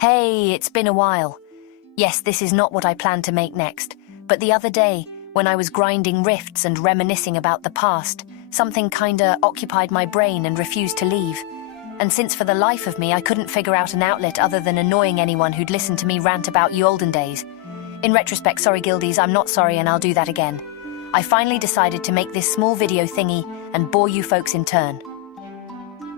Hey, it's been a while. Yes, this is not what I plan to make next, but the other day, when I was grinding rifts and reminiscing about the past, something kinda occupied my brain and refused to leave. And since for the life of me I couldn't figure out an outlet other than annoying anyone who'd listen to me rant about ye olden days. In retrospect, sorry guildies, I'm not sorry and I'll do that again. I finally decided to make this small video thingy and bore you folks in turn.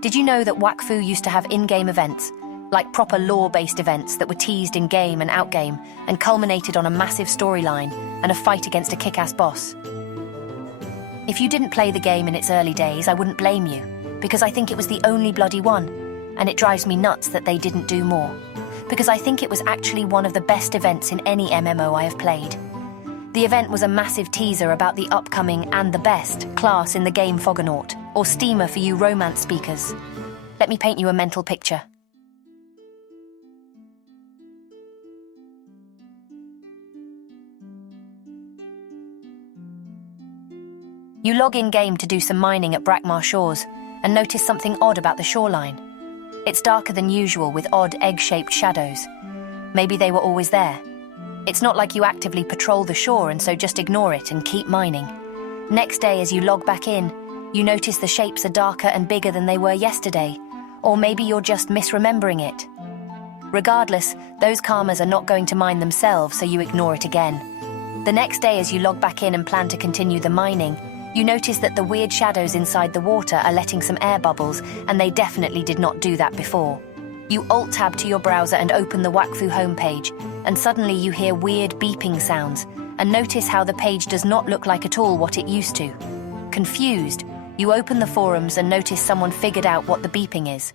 Did you know that Wakfu used to have in-game events, like proper lore-based events that were teased in-game and out-game and culminated on a massive storyline and a fight against a kick-ass boss? If you didn't play the game in its early days, I wouldn't blame you, because I think it was the only bloody one, and it drives me nuts that they didn't do more, because I think it was actually one of the best events in any MMO I have played. The event was a massive teaser about the upcoming and the best class in the game Fogonaut, or steamer for you romance speakers. Let me paint you a mental picture. You log in-game to do some mining at Brackmar Shores and notice something odd about the shoreline. It's darker than usual with odd egg-shaped shadows. Maybe they were always there. It's not like you actively patrol the shore and so just ignore it and keep mining. Next day as you log back in, you notice the shapes are darker and bigger than they were yesterday, or maybe you're just misremembering it. Regardless, those karmas are not going to mine themselves, so you ignore it again. The next day as you log back in and plan to continue the mining, you notice that the weird shadows inside the water are letting some air bubbles, and they definitely did not do that before. You Alt-tab to your browser and open the Wakfu homepage, and suddenly you hear weird beeping sounds, and notice how the page does not look like at all what it used to. Confused, you open the forums and notice someone figured out what the beeping is.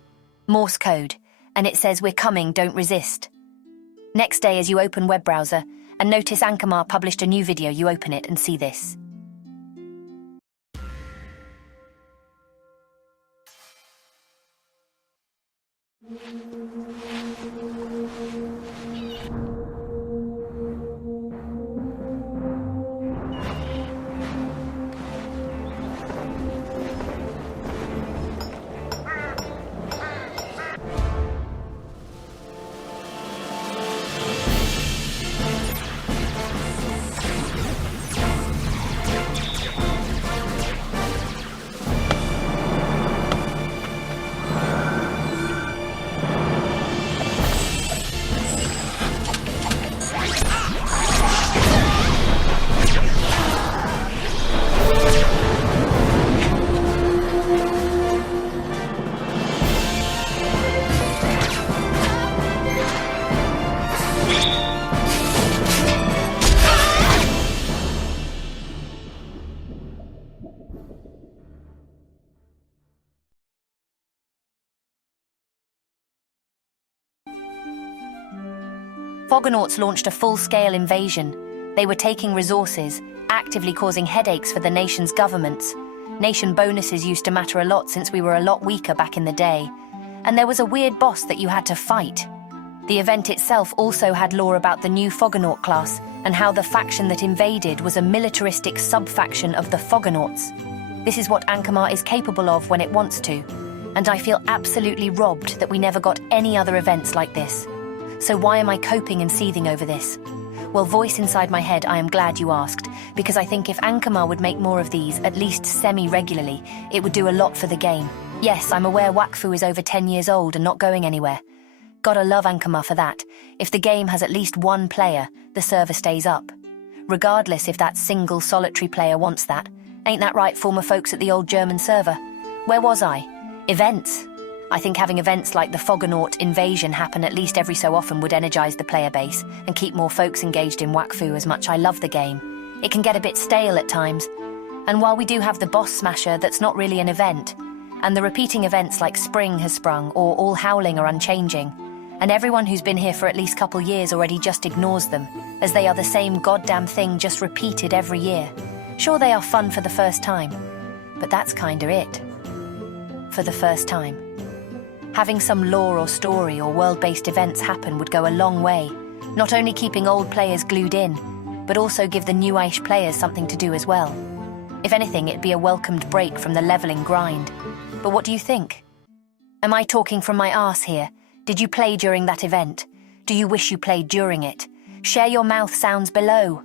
Morse code, and it says, "We're coming, don't resist." Next day as you open web browser, and notice Ankama published a new video, you open it and see this. Fogonauts launched a full-scale invasion. They were taking resources, actively causing headaches for the nation's governments. Nation bonuses used to matter a lot since we were a lot weaker back in the day. And there was a weird boss that you had to fight. The event itself also had lore about the new Fogonaut class and how the faction that invaded was a militaristic sub-faction of the Fogonauts. This is what Ankama is capable of when it wants to, and I feel absolutely robbed that we never got any other events like this. So why am I coping and seething over this? Well, voice inside my head, I am glad you asked, because I think if Ankama would make more of these, at least semi-regularly, it would do a lot for the game. Yes, I'm aware Wakfu is over 10 years old and not going anywhere. Gotta love Ankama for that. If the game has at least one player, the server stays up. Regardless if that single solitary player wants that. Ain't that right, former folks at the old German server? Where was I? Events. I think having events like the Fogonaut invasion happen at least every so often would energize the player base and keep more folks engaged in Wakfu. As much I love the game, it can get a bit stale at times. And while we do have the boss smasher that's not really an event, and the repeating events like Spring has sprung or All Howling are unchanging, and everyone who's been here for at least couple years already just ignores them, as they are the same goddamn thing just repeated every year. Sure, they are fun for the first time, but that's kinda it. For the first time. Having some lore or story or world-based events happen would go a long way, not only keeping old players glued in, but also give the newish players something to do as well. If anything, it'd be a welcomed break from the leveling grind. But what do you think? Am I talking from my arse here? Did you play during that event? Do you wish you played during it? Share your mouth sounds below.